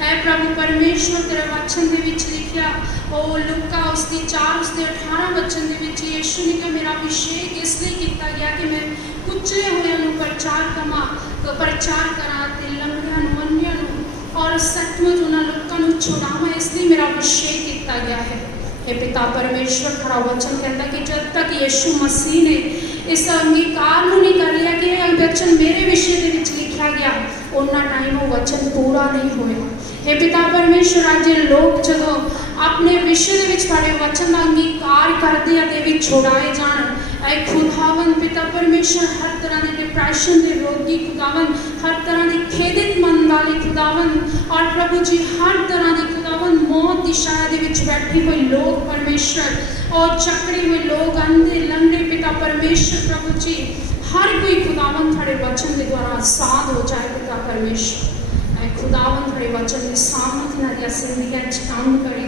है प्रभु परमेश्वर। तेरे वचन के विच लिखिया ओ लुका उसकी 4 उसके 18 वचन के विच यीशु ने कहा मेरा अभिषेक इसलिए किया गया कि मैं कुचले हुए प्रचार करा ते लंगड़ियां नूं अन्नियां नूं और सचमुच उन्होंने लोगों को छुड़ावा, इसलिए मेरा अभिषेक किया गया है। हे पिता परमेश्वर खरा वचन कहता कि जब तक यीशु मसीह ने इस अंगीकार नहीं कर लिया कि यह वचन मेरे विषय के विच लिखा गया, उन्ना टाइम वो वचन पूरा नहीं होया। हे पिता परमेश्वर, आज लोग जो अपने विषय के विच थोड़े वचन का अंगीकार करते हैं भी छुड़ाए जान। ऐ खुदावन पिता परमेश्वर, हर तरह के डिप्रैशन के रोगी खुदावन, हर तरह के खेदित मन वाले खुदावन और प्रभु जी हर तरह के खुदावन मौत की छाया के विच बैठे हुए लोग परमेश्वर और चकड़े हुए लोग, अंधे लंगड़े पिता परमेश्वर प्रभु जी हर कोई खुदावन थोड़े वचन के द्वारा आजाद हो जाए पिता परमेश्वर। ऐ खुदावन थोड़े वचन के सामर्थ इन्हां जिंदगी काम करे,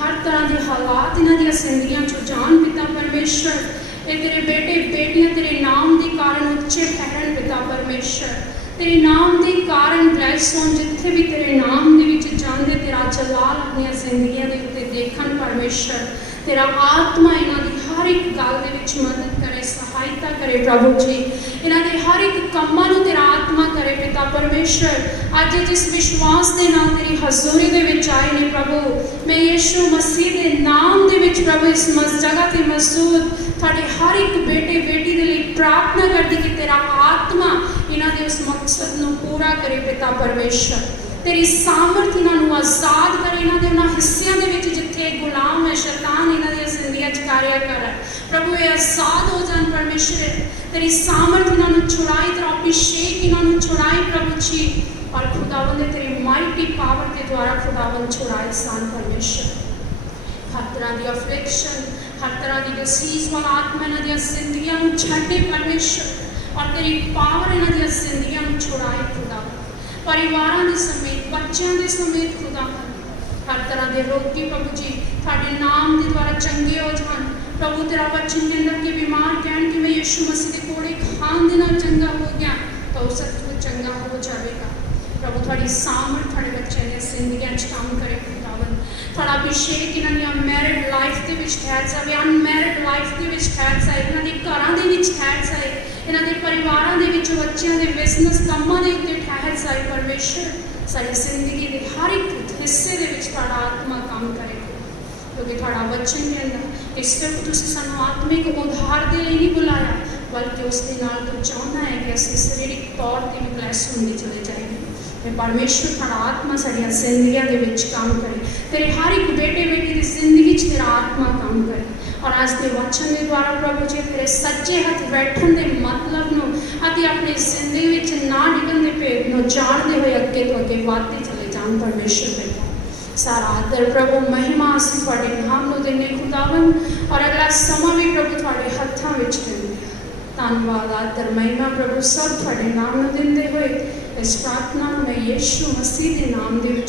हर तरह के हालात इन्हां जिंदगी चो जान पिता परमेश्वर। ये तेरे बेटे बेटियां तेरे नाम के कारण उच्चे ठहरन पिता परमेश्वर, तेरे नाम के कारण ब्लैस होन, जिथे भी तेरे नाम के विच जांदे तेरा जलाल अपनी जिंदगियों के उत्ते देखन परमेश्वर। तेरा आत्मा इन्हां दी हर एक गल दे विच मदद करे, सहायता करे प्रभु जी। इन्हां दे हर एक कम्मां नूं तेरा आत्मा करे पिता परमेश्वर। अज जिस विश्वास के नाल तेरी हजूरी दे विच आए ने प्रभु, मैं यीशु मसीह के नाम दे विच प्रभु इस जगह ते मौजूद थोड़े हर एक बेटे बेटी के लिए प्रार्थना करती कि तेरा आत्मा इन्हां दे उस मकसद नूं पूरा करे पिता परमेश्वर। तेरी सामर्थ इन्हों आजाद करे, इन्होंने उन्होंने हिस्सों के जिथे गुलाम है शैतान इन्हों जिंदगी कार्य कर प्रभु ये आजाद हो जान परमेश्वर। तेरी सामर्थ इन्होंने छुड़ाई, तेरा अभिषेक इन्होंने छुड़ाई प्रभु जी और खुदावन ने तेरी माइटी पावर के द्वारा खुदावन छुड़ाए सान परमेश्वर। हर तरह की अफलिक्शन, हर तरह की डिसीज वाला आत्मा इन्होंने जिंदगी छे परमेश्वर और तेरी पावर इन्होंने जिंदगी छुड़ाए खुदावन। परिवारों के समेत बच्चों के समेत खुदा हर तरह के रोगी प्रभु जी साढ़े नाम के द्वारा चंगे हो जान प्रभु। तेरा वचन के अंदर के बीमार कहन कि मैं यीशु मसीह के कोड़े खान के नाल चंगा हो गया तो सचमुच चंगा हो जाएगा प्रभु। थोड़ी सामर्थ थोड़े बच्चे ने जिंदगी काम करे खुदावन। थोड़ा अभिषेक इन्होंने मैरिड लाइफ के ठहर जाए, अनमैरिड लाइफ के ठहर जाए, इन्होंने घरों के ठहर जाए, इन्होंने परिवारों के बच्चों के बिजनेस कामों के उत्ते ठहर जाए परमेश्वर। सारी जिंदगी के हर एक हिस्से के आत्मा काम करे क्योंकि थोड़ा वचन के अंदर कि सिर्फ तुसीं सानूं आत्मिक उधार के लिए नहीं बुलाया बल्कि उसके नाल तो चाहना है कि असीं शरीरिक तौर पर भी ब्लैस होंदे चले जाएंगे। ਤੇ ਪਰਮੇਸ਼ਰ ਤੁਹਾਡਾ ਆਤਮਾ ਸਾਡੀਆਂ ਜ਼ਿੰਦਗੀਆਂ ਦੇ ਵਿੱਚ ਕੰਮ ਕਰੇ। ਤੇਰੇ ਹਰ ਇੱਕ ਬੇਟੇ ਬੇਟੀ ਦੀ ਜ਼ਿੰਦਗੀ 'ਚ ਤੇਰਾ ਆਤਮਾ ਕੰਮ ਕਰੇ। ਔਰ ਅੱਜ ਦੇ ਵਚਨ ਦੇ ਦੁਆਰਾ ਪ੍ਰਭੂ ਜੀ ਤੇਰੇ ਸੱਜੇ ਹੱਥ ਬੈਠਣ ਦੇ ਮਤਲਬ ਨੂੰ ਅਤੇ ਆਪਣੀ ਜ਼ਿੰਦਗੀ ਵਿੱਚ ਨਾ ਡਿੱਗਣ ਦੇ ਭੇਦ ਨੂੰ ਜਾਣਦੇ ਹੋਏ ਅੱਗੇ ਤੋਂ ਅੱਗੇ ਵਧਦੇ ਚਲੇ ਜਾਣ ਪਰਮੇਸ਼ਰ ਪਿਤਾ। ਸਾਰਾ ਆਦਰ ਪ੍ਰਭੂ ਮਹਿਮਾ ਅਸੀਂ ਤੁਹਾਡੇ ਨਾਮ ਨੂੰ ਦਿੰਦੇ ਖੁਦਾਵੰ। ਔਰ ਅਗਲਾ ਸਮਾਂ ਵੀ ਪ੍ਰਭੂ ਤੁਹਾਡੇ ਹੱਥਾਂ ਵਿੱਚ ਦਿੰਦੇ। ਧੰਨਵਾਦ ਆਦਰ ਮਹਿਮਾ ਪ੍ਰਭੂ ਸਭ ਤੁਹਾਡੇ ਨਾਮ ਨੂੰ ਦਿੰਦੇ ਹੋਏ ਇਸ ਪ੍ਰਾਰਥਨਾ ਨੂੰ ਮੈਂ ਯਿਸੂ ਮਸੀਹ ਦੇ ਨਾਮ ਦੇ